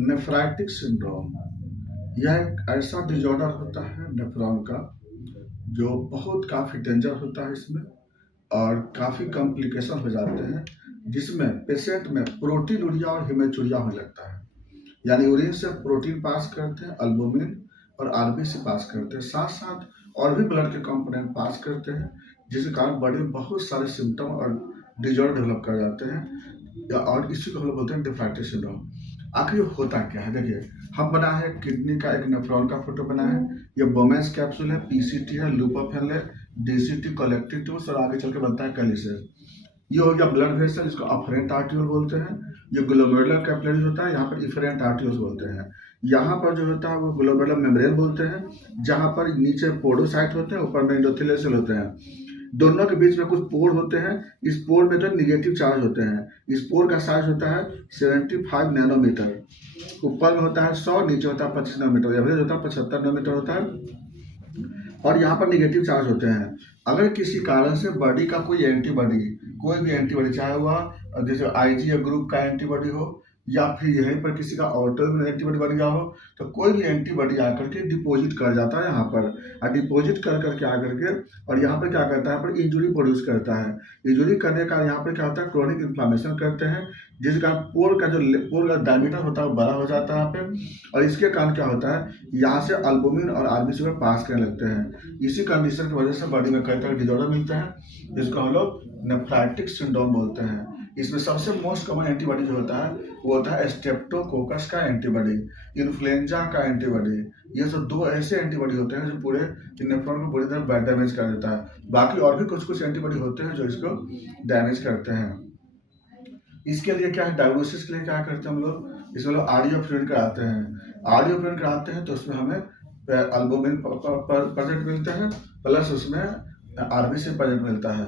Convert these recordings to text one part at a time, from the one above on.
Nephritic syndrome यह एक ऐसा डिजॉर्डर होता है नेफ्रॉन का जो बहुत काफ़ी डेंजर होता है इसमें और काफ़ी कॉम्प्लिकेशन हो जाते हैं जिसमें पेशेंट में प्रोटीनूरिया और हेमेचूरिया होने लगता है। यानी यूरिन से प्रोटीन पास करते हैं, अल्बुमिन और आरबीसी पास करते हैं, साथ साथ और भी ब्लड के कंपोनेंट पास करते हैं, जिसके कारण बॉडी में बहुत सारे सिम्टम और डिजॉर्डर डेवलप कर जाते हैं और इसी को हम लोग बोलते हैं नेफ्राइटिक सिंड्रोम। आखिर होता क्या है? देखिए, हम बनाए हैं किडनी का एक नेफ्रॉन का फोटो बनाए हैं। ये बोमेंस कैप्सूल है, पीसीटी है, लुपोफेन है, डीसीटी कलेक्टिव ट्यूब्स और आगे चल के बनता है कैलिसेस। ये हो गया ब्लड वेसल, जिसको अफरेंट आर्टियोल बोलते हैं। ये ग्लोमेरुलर कैपिलरीज होता है, यहाँ पर इफरेंट आर्टियोल्स बोलते हैं। यहाँ पर जो होता है वो ग्लोमेरुलर मेम्ब्रेन बोलते हैं, जहाँ पर नीचे पोडोसाइट होते हैं, ऊपर में एंडोथेलियल सेल होते हैं। दोनों के बीच में कुछ पोर होते हैं। इस पोर में तो निगेटिव चार्ज होते हैं। इस पोर का साइज होता है 75 नैनोमीटर। ऊपर में होता है 100, नीचे होता है 25 नैनोमीटर, एवरेज होता है 75 नैनोमीटर होता है। और यहाँ पर निगेटिव चार्ज होते हैं। अगर किसी कारण से बॉडी का कोई भी एंटीबॉडी, चाहे वह जैसे आईजी ग्रुप का एंटीबॉडी हो या फिर यहीं पर किसी का ऑटो एंटीबॉडी बन गया हो, तो कोई भी एंटीबॉडी आकर के डिपॉजिट कर जाता है यहाँ पर, और डिपॉजिट कर करके आकर के और यहाँ पर क्या करता है, यहाँ पर इंजुरी प्रोड्यूस करता है। इंजुरी करने का यहाँ पर क्या होता है, क्रोनिक इन्फ्लामेशन करते हैं, जिस कारण पोर का डायमीटर होता है वो बड़ा हो जाता है यहाँ पे। और इसके कारण क्या होता है, यहाँ से अल्बुमिन और आरबीसी में पास करने लगते हैं। इसी कंडीशन की वजह से बॉडी में कई तरह के डिजॉर्डर मिलते हैं, जिसको हम लोग नेफ्राइटिक सिंड्रोम बोलते हैं। इसमें सबसे मोस्ट कॉमन एंटीबॉडी जो होता है वो होता है स्ट्रेप्टोकोकस का एंटीबॉडी, इन्फ्लुएंजा का एंटीबॉडी। ये सब दो ऐसे एंटीबॉडी होते हैं जो पूरे नेफ्रॉन को पूरी तरह डैमेज कर देता है। बाकी और भी कुछ कुछ एंटीबॉडी होते हैं जो इसको डैमेज करते हैं। इसके लिए क्या है, डायग्नोसिस के लिए क्या करते हैं हम लोग, इसमें लोग आरडीओ फ्लूइड कराते हैं। आरडीओ फ्लूइड कराते हैं तो उसमें हमें अल्बुमिन प्रेजेंट मिलता है, प्लस उसमें आरबीसी प्रेजेंट मिलता है।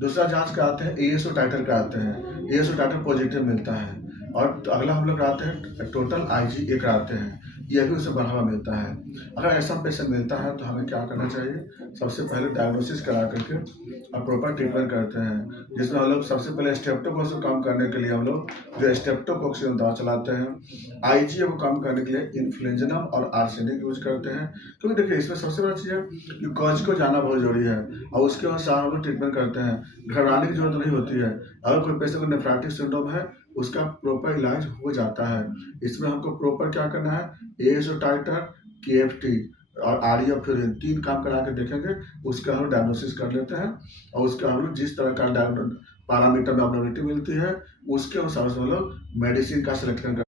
दूसरा जांच कराते हैं, एएसओ टाइटर कराते हैं, एएसओ टाइटर पॉजिटिव मिलता है। और अगला हम लोग कराते हैं टोटल आईजीए कराते हैं, यह भी उसे बढ़ावा मिलता है। अगर ऐसा पेशेंट मिलता है तो हमें क्या करना चाहिए, सबसे पहले डायग्नोसिस करा करके और प्रॉपर ट्रीटमेंट करते हैं, जिसमें हम लोग सबसे पहले स्ट्रेप्टोकोकस को कम करने के लिए हम लोग जो स्ट्रेप्टोकोक्सिन दवा चलाते हैं। आईजीए को कम करने के लिए इन्फ्लुएंजा और आर्सेनिक यूज करते हैं। क्योंकि देखिए, इसमें सबसे बड़ा चीज़ है कि कॉज को जाना बहुत जरूरी है और उसके अनुसार हम लोग ट्रीटमेंट करते हैं। घबराने की जरूरत नहीं होती है। अगर कोई पेशेंट को नेफ्राइटिक सिंड्रोम है, उसका प्रॉपर इलाज हो जाता है। इसमें हमको प्रॉपर क्या करना है, एएसओ टाइटर, केएफटी और आरडीओ फ्लूइड 3 काम करा के देखेंगे, उसका हम डायग्नोसिस कर लेते हैं और उसका हम जिस तरह का पैरामीटर में अबनॉर्मलिटी मिलती है उसके अनुसार हम लोग मेडिसिन का सिलेक्शन